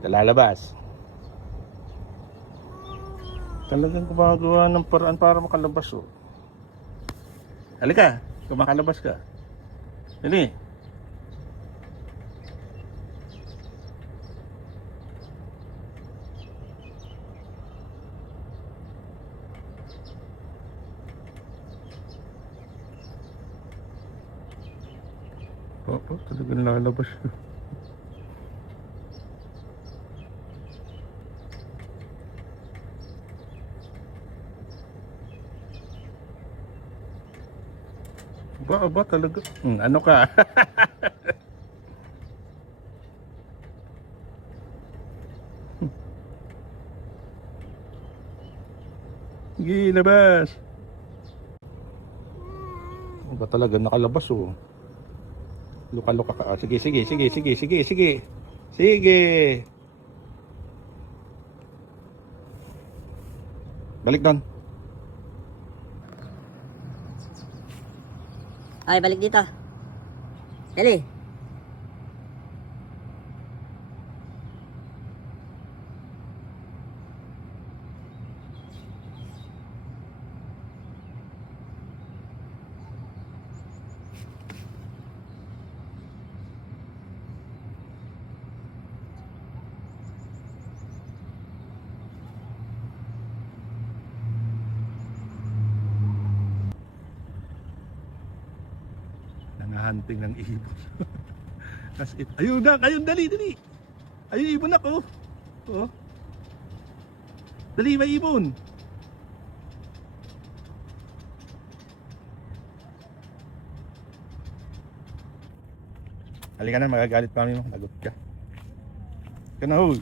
Lalabas. Talagang gumagawa ng paraan para makalabas, oh. Halika, kumakalabas ka. Dali. Oo, talagang lalabas. Ba talaga. Ano ka? Sige, labas. Ba talaga nakalabas, oh. Luka-luka ka. Sige, sige, sige, sige, sige, sige. Sige. Balik doon. Ay, balik dito. Dali. Nangahanting ng ibon. Ayun na, ayun, dali, dali. Ayun, ibon ako. Oh. Dali, may ibon. Halika na, magagalit pa kami mo. Lagot ka. Ika na, huy.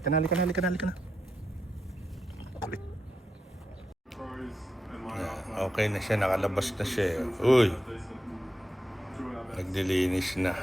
Halika na, halika na, halika na, halika na. Okay na siya, nakalabas na siya. Uy, nagdilinis na.